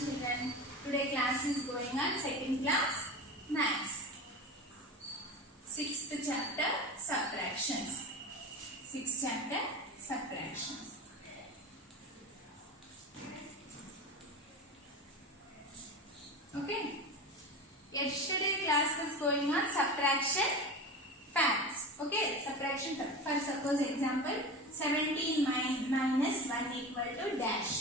children. Today class is going on second class maths. 6th chapter subtractions. 6th chapter subtractions. Okay. Yesterday class was going on subtraction facts. Okay, subtraction facts. For suppose example, 17 minus 1 equal to dash.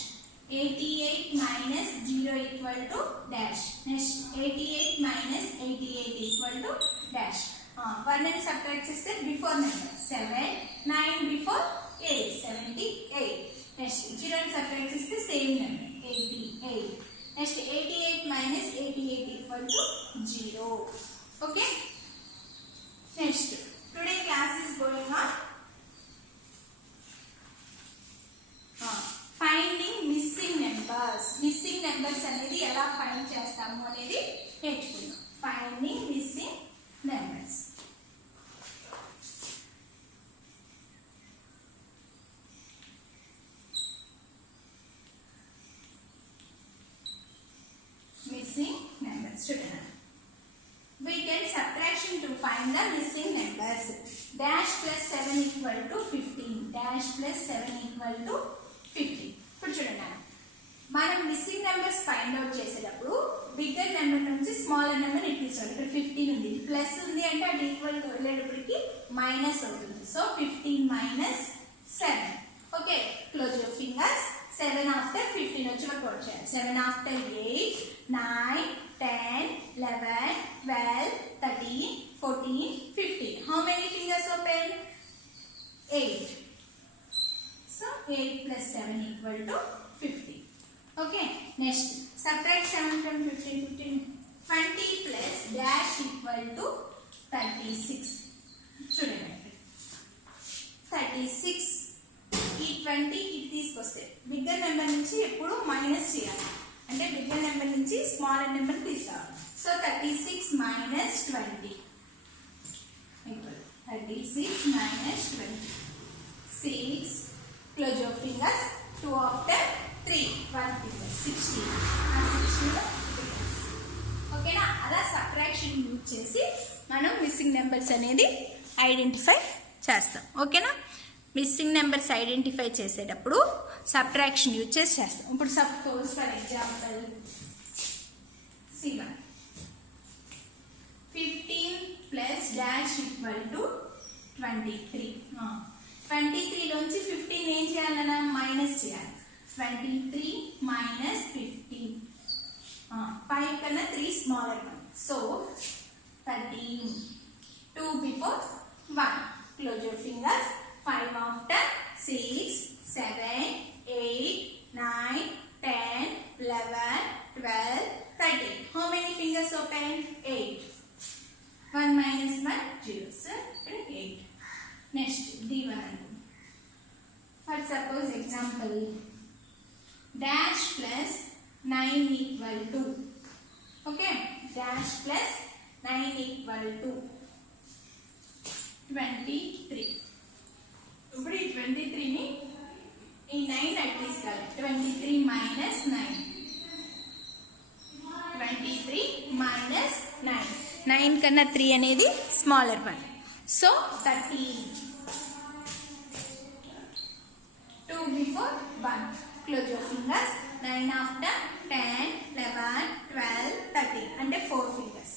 88 minus 0 equal to dash. Next, 88 minus 88 equal to dash. 1 and subtract system before number. 7, 9 before 8, 78. Next, 0 and subtract is the same number. 88. Next, 88 minus 88 equal to 0. Okay. Next, today class is going on finding missing numbers. Missing numbers అనేది ఎలా find చేస్తాము అనేది నేర్చుకుందాం. Finding missing numbers. Missing numbers. చూడండి. We can subtraction to find the missing numbers. Dash plus 7 equal to 15. Dash plus 7 equal to 50. ఇప్పుడు చూడండి, మనం missing numbers find out చేసేటప్పుడు బిగ్గర్ నెంబర్ నుంచి స్మాలర్ నెంబర్ ఇట్టించాలి. ఇక్కడ 15 ఉంది, ప్లస్ ఉంది అంటే అది ఈక్వల్ వెళ్ళేటప్పటికి మైనస్ అవుతుంది. So 15 minus 7. Okay, close your fingers. 7 after 15 వచ్చి వర్క్ చేయాలి. 7 after 8, 9, 10, 11, 12, 13, 14, 15. How many fingers open? 8. So 8 plus 7 equal to 50. Okay. Next, subtract 7 from 15. 20 plus dash equal to 36. చూడండి, 36. ఈ 20 ఇది తీసుకొస్తే బిగ్గర్ నెంబర్ నుంచి ఎప్పుడు మైనస్ చేయాలి. అంటే బిగ్గర్ నెంబర్ నుంచి స్మాలర్ నెంబర్ తీసుకోవాలి. So 36 minus 20 equal 36 minus 20. 6. Close your fingers. 2 after 3. 1 finger. 16. 16 fingers. ఓకేనా? అలా సబ్ట్రాక్షన్ యూజ్ చేసి మనం మిస్సింగ్ నెంబర్స్ అనేది ఐడెంటిఫై చేస్తాం. ఓకేనా? మిస్సింగ్ నెంబర్స్ ఐడెంటిఫై చేసేటప్పుడు సబ్ట్రాక్షన్ యూజ్ చేసి చేస్తాం. ఇప్పుడు suppose for example C1. 15 plus dash equal to 23. 23 లోంచి 15 ఏం చేయాలన్నా మైనస్ చేయాలి. 23 minus 15. 5 కన్నా 3 smaller one. So 13. 2 before 1. Close your fingers. 5 after 6, 7, 8, 9, 10, 11, 12, 13. How many fingers open? 8. 1 minus 1, 0. So 8. Next, D1. For suppose example, dash plus 9 equal to. Okay, dash plus 9 equal to 23. ఇప్పుడు ఈ 23ని ఈ 9 అటు తీసుకోవాలి. 23 minus 9. 23 minus 9. 9 కన్నా 3 అనేది smaller one. So 13. 2 before 1. Close your fingers. 9 after 10, 11, 12, 13. అంటే 4 fingers.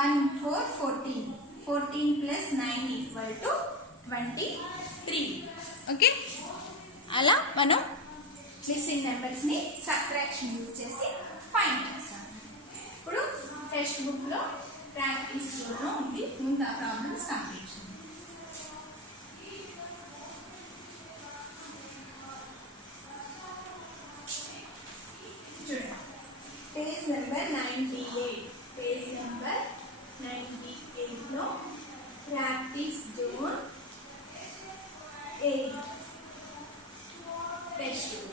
1, 4, 14. 14 plus 9 equal to 23. Okay, అలా మనం మిస్సింగ్ నెంబర్స్ ని సబ్ట్రాక్షన్ యూజ్ చేసి ఫైండ్ చేస్తాం. ఇప్పుడు టెక్స్ట్ బుక్ లో ప్రాక్టీస్ లో ఉంది, ముందు ఆ ప్రాబ్లమ్స్ కంప్లీట్ చేయండి. చూడండి, పేజ్ నెంబర్ 98. పేజ్ నెంబర్ 98 లో practice zone 8 text book.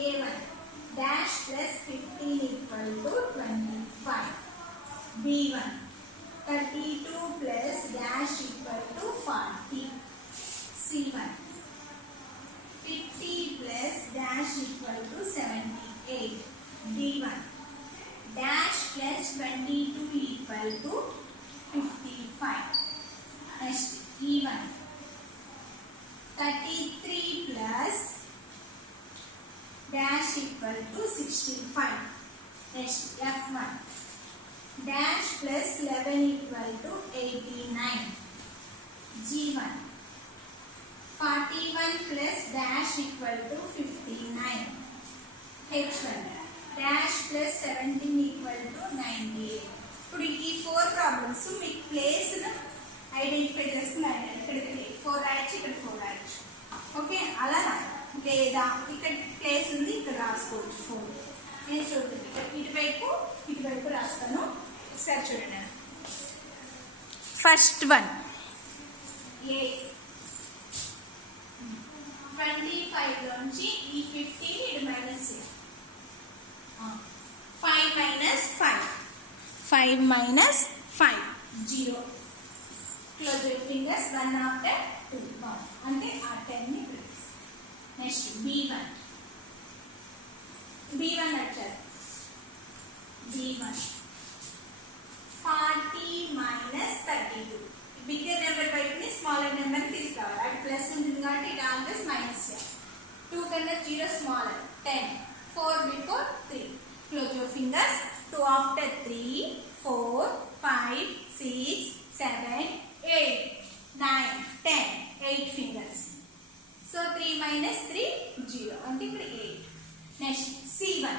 A1 dash plus 15 equal to 25. B1 32 plus dash equal to 40. C1 50 plus dash to 78. D1. Dash plus 22 equal to 55. Next E1. 33 plus dash equal to 65. Next F1. Dash plus 11 equal to 89. G1. 41 plus dash equal to 59. H1. Dash plus 17 equal to 98. ఇప్పుడు ఈ 4 problems మీకు place identify చేసుకున్నాను. ఇక్కడ 4 రాయొచ్చు, ఇక్కడ 4 రాయొచ్చు. Okay, అలా లేదా ఇక్కడ ప్లేస్ ఉంది, ఇక్కడ రాసుకోవచ్చు 4. నేను చూడండి ఇటువైపు రాస్తాను. ఒకసారి చూడండి. ఫస్ట్ వన్ ఏ 25 లోంచి ఈ 15 ఇటు minus 5 minus 5. 5 minus 5 0. Close your fingers. 1 after 2. 1. అంటే ఆ 10 ని ప్లేస్. Next B1. B1 వచ్చారు. B1 40 minus 32. బిగ్గర్ నెంబర్ వైపుని స్మాలర్ నెంబర్ తీసుకురావాలి. అటు ప్లస్ ఉంటుంది కాబట్టి ఇట్ ఆల్వేస్ మైనస్ చేయాలి. 2 కన్నా 0 smaller. 10. 4 before 3. Close your fingers. 2 after 3, 4, 5, 6, 7, 8, 9, 10. 8 fingers. So 3 minus 3, 0. అంటే ఇక్కడ 8. Next C1.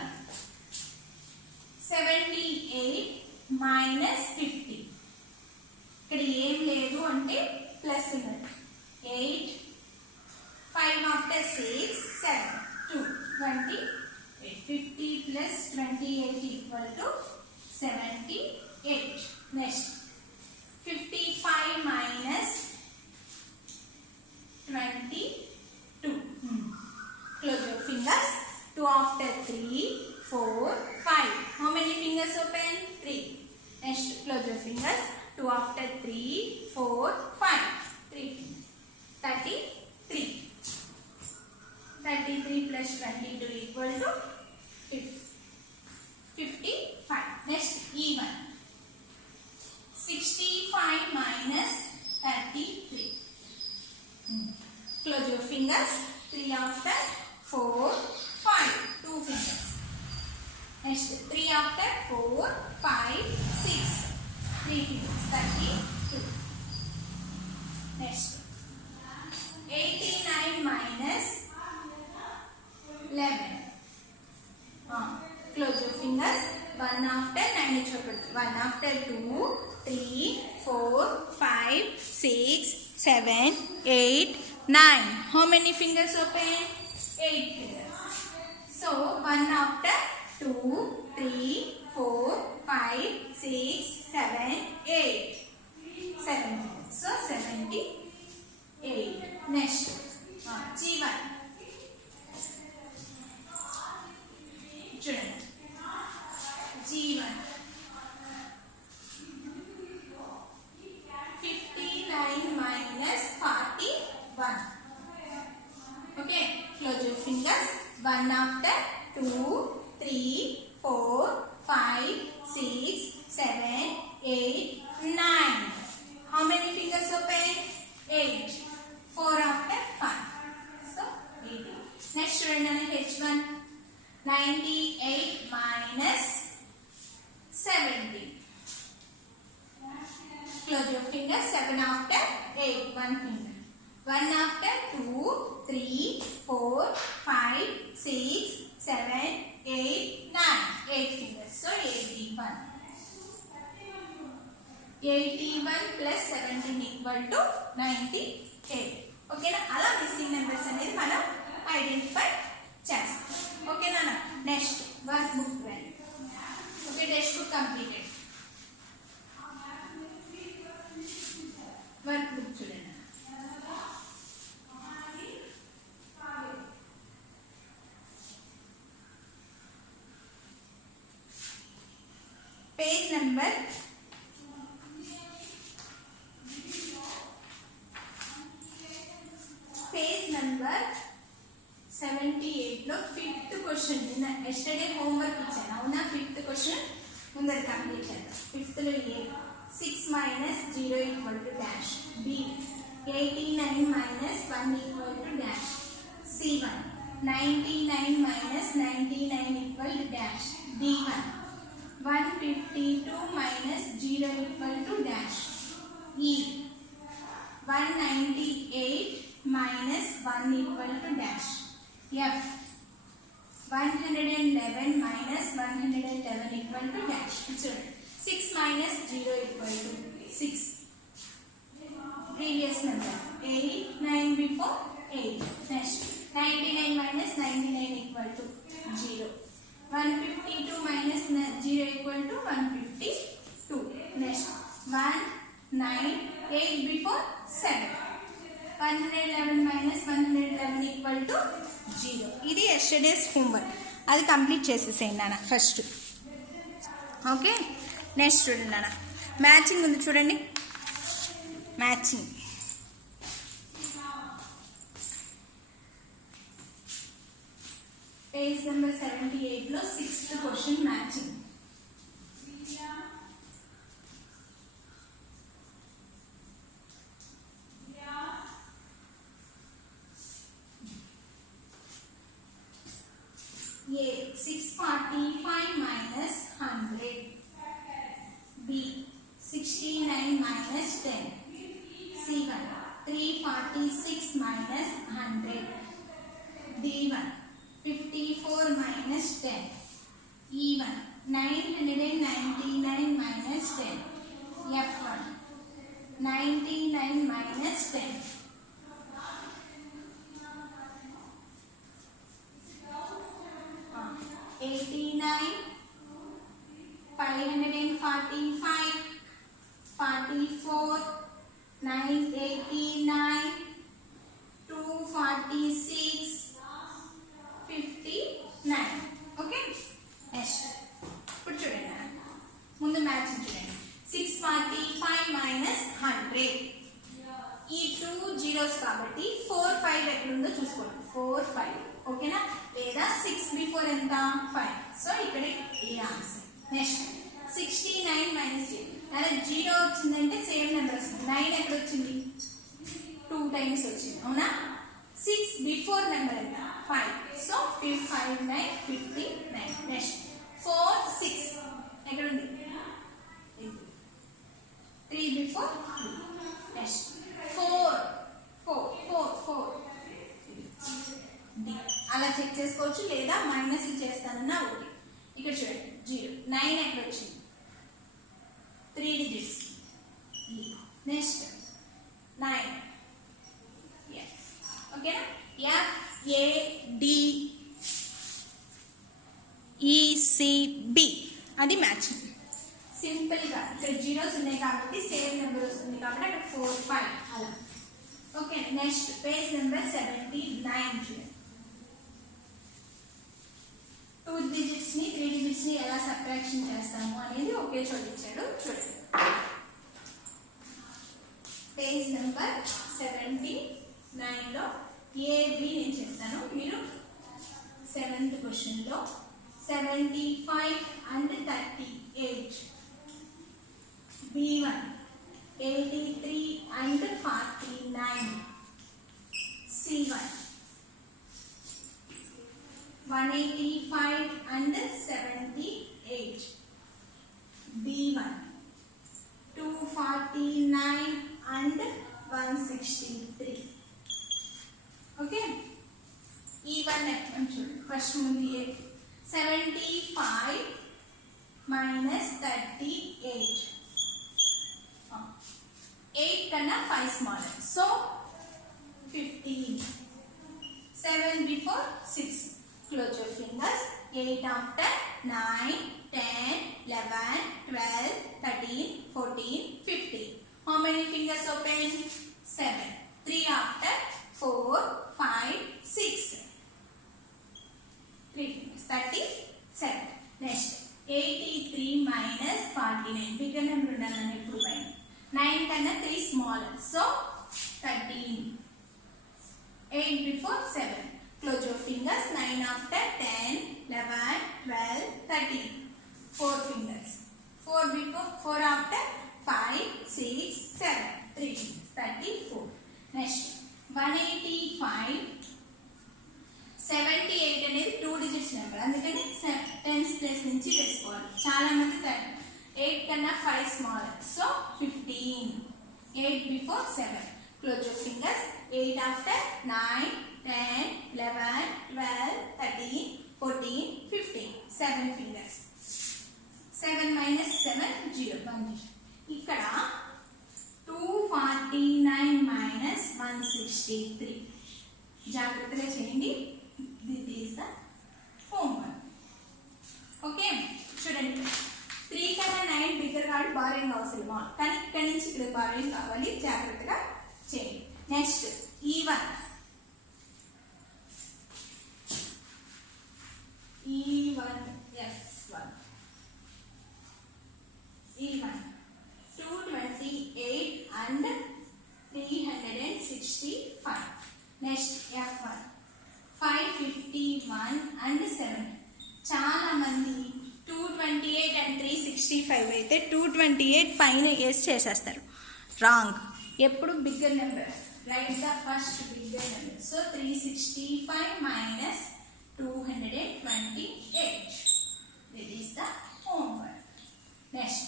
78 minus 50. ఇక్కడ ఏం లేదు అంటే ప్లస్ ఉన్నది. 8, 5 after 6, 7, 2, 20. 50 plus 28 equal to 78. Next 55 minus 22. Close your fingers. 2 after 3, 4, 5. How many fingers open? 3. Next close your fingers. 2 after 3, 4, 5. 3 fingers. 33. 33 plus 22 equal to 55. Next E1. 65 minus 33. Close your fingers. 3 after 4, 5. 2 fingers. Next 3 after 4, 5, 6. 3 fingers. 32. Next 89 minus 11. Close your fingers. 1 after 9 chopad. 1 after 2, 3, 4, 5, 6, 7, 8, 9. How many fingers open? 8 fingers. So 1 after 2, 3, 4, 5, 6, 7, 8. 7 fingers. So 78. Next G1. చూడండి. G1 59 minus 41. Okay, close your fingers. 1 after 2, 3, 4, 5, 6, 7, 8, 9. How many fingers open? 8. 4 after 5. So 80. Next చూడండి. H1. 98 minus 70. Close your fingers. 7 after 8. 1 finger. 1 after 2, 3, 4, 5, 6, 7, 8, 9. 8 fingers. So 81. 81 plus 17 equal to 98. Okay na? Ala missing numbers అనేది మనం identify చేస్తాం. Okay na? Next workbook value. Okay, test book completed. Workbook చూడండి. Page number 6. 78 లో 5th question నిన్న yesterday homework ఇచ్చాను అవునా 5th question ముందర complete చేద్దాం 5th లో ఏ 6 minus 0 equal to dash b 89 minus 1 equal to dash c1 99 minus 99 equal to dash d1 152 minus 0 equal to dash e 198 minus 1 equal to dash f 111 minus 111 equal to dash 6 minus 0 equal to 6 previous number 8 9 before 8 next 99 minus 99 equal to 0 152 minus 0 equal to 152 next 1 9 8 before 7 111 minus 111 equal to 0 ఇది yesterday's homework అది complete చేసేసేయండి నాన్న first okay next చూడండి నాన్న matching ఉంది చూడండి matching page number 78 లో 6th question matching A 645 minus 100 B 69 minus 10 C1 346 minus 100 D1 54 minus 10 E1 999 minus 10 F1 99 minus 10 89 545 44 989 246 59 okay next ఇప్పుడు చూడండి ముందు మ్యాచ్ చూడండి 645 మైనస్ 100 ఈ 2 జీరోస్ కాబట్టి 4 5 ఎక్కడ ఉందో చూసుకోండి 4 5 ఓకేనా లేదా 6 బిఫోర్ ఎంత 5 సో ఇక్కడ ఏ ఆన్సర్ నెక్స్ట్ 69 మైనస్ 8 అలా 0 వచ్చిందంటే సేమ్ నెంబర్ వస్తుంది 9 ఎక్కడ వచ్చింది 2 టైమ్స్ వచ్చింది అవునా 6 బిఫోర్ నెంబర్ ఎంత 5 సో 5 9 59 నెక్స్ట్ 4 6 ఎక్కడ ఉంది 3 బిఫోర్ నెక్స్ట్ 4 4 4 4 అలా చెక్ చేసుకోవచ్చు లేదా మైనస్ చేస్తానన్నా ఓకే ఇక్కడ చూడండి 0 9 ఎక్కడ వచ్చింది 3 డిజిట్స్ నెక్స్ట్ 9 ఎఫ్ ఓకేనా ఎఫ్ ఏ డి ఈ సి బి అది మ్యాచింగ్ సింపుల్గా ఇక్కడ జీరోస్ ఉన్నాయి కాబట్టి సేమ్ నెంబర్ వస్తుంది కాబట్టి అక్కడ 4 5 అలా ఓకే నెక్స్ట్ పేజ్ నెంబర్ 79 చూడండి 2 digits ని 3 digits ని ఎలా సబ్ట్రాక్షన్ చేస్తాము అనేది ఒకే చోట ఇచ్చాడు చూడండి పేజ్ నెంబర్ 79 లో ఏబి నేను చెప్తాను మీరు 7th క్వశ్చన్ లో 75 and 38 B1 83 and 49 C1 185 and 78 B1 249 and 163 okay E1 F1 చూడండి ఫస్ట్ ముందు ఏ 75 minus 38 8 కన్నా 5 smaller so 15 7 before 6 close your fingers 8 after 9 10 11 12 13 14 15 how many fingers open 7 3 after 4 5 6 3 fingers 37 next 83 minus 49 bigger number undanani ippudu 9 kanna 3 smaller so 13 8 before 7 Close your fingers. 9 after 10, 11, 12, 13. 4 fingers. 4 before, 4 after 5, 6, 7. 3 fingers. 34. Next 185. 78 అనేది 2 digits number, అందుకని 10s place నుంచి వేసుకోవాలి. చాలా మంది 8 కన్నా 5 smaller, so 15. 8 before 7. Close your fingers. 8 after 9, 10, 11, 12, 13, 14, 15. 7 fingers. 7 minus 7, 0. 1 ఇక్కడ 249 minus 163. జాగ్రత్తగా చేయండి. This is the homework. Okay, చూడండి. 3 కన్నా 9 బిగ్గర్ కావాలి, బారోయింగ్ అవసరం కానీ ఇక్కడ నుంచి ఇక్కడ బారోయింగ్ కావాలి, జాగ్రత్తగా చేయండి. Next E1. F1. E1 228 and 365. Next F1 551 and 7. చాలా మంది 228 and 365 అయితే 228 పైన వేసి చేసేస్తారు. రాంగ్. ఎప్పుడు bigger number. Right the first bigger number. So 365 minus 228. This is the homework. Next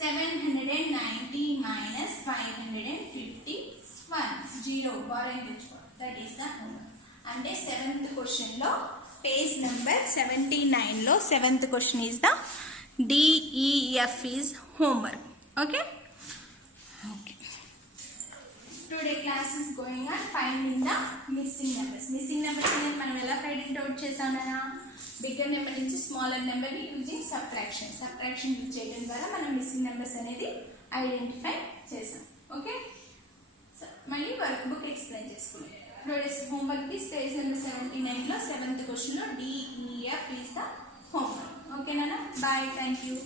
790 minus 551. 0 borrowing తెచ్చుకోవాలి. That is the homework. అంటే 7th క్వశ్చన్ లో పేజ్ నెంబర్ 79 లో 7th question is the DEF is homework. Okay. Today class is going on finding the missing numbers. Missing numbers అనేది మనం ఎలా find out చేసామన్నా, bigger number నుంచి smaller number using subtraction use చేయడం ద్వారా మనం missing numbers అనేది identify చేసాం. Okay, మళ్ళీ వర్క్ బుక్ ఎక్స్ప్లెయిన్ చేసుకున్నాం. Today's homework is page number 79 లో 7th question లో DEF is the homework. Okay Nana, bye, thank you.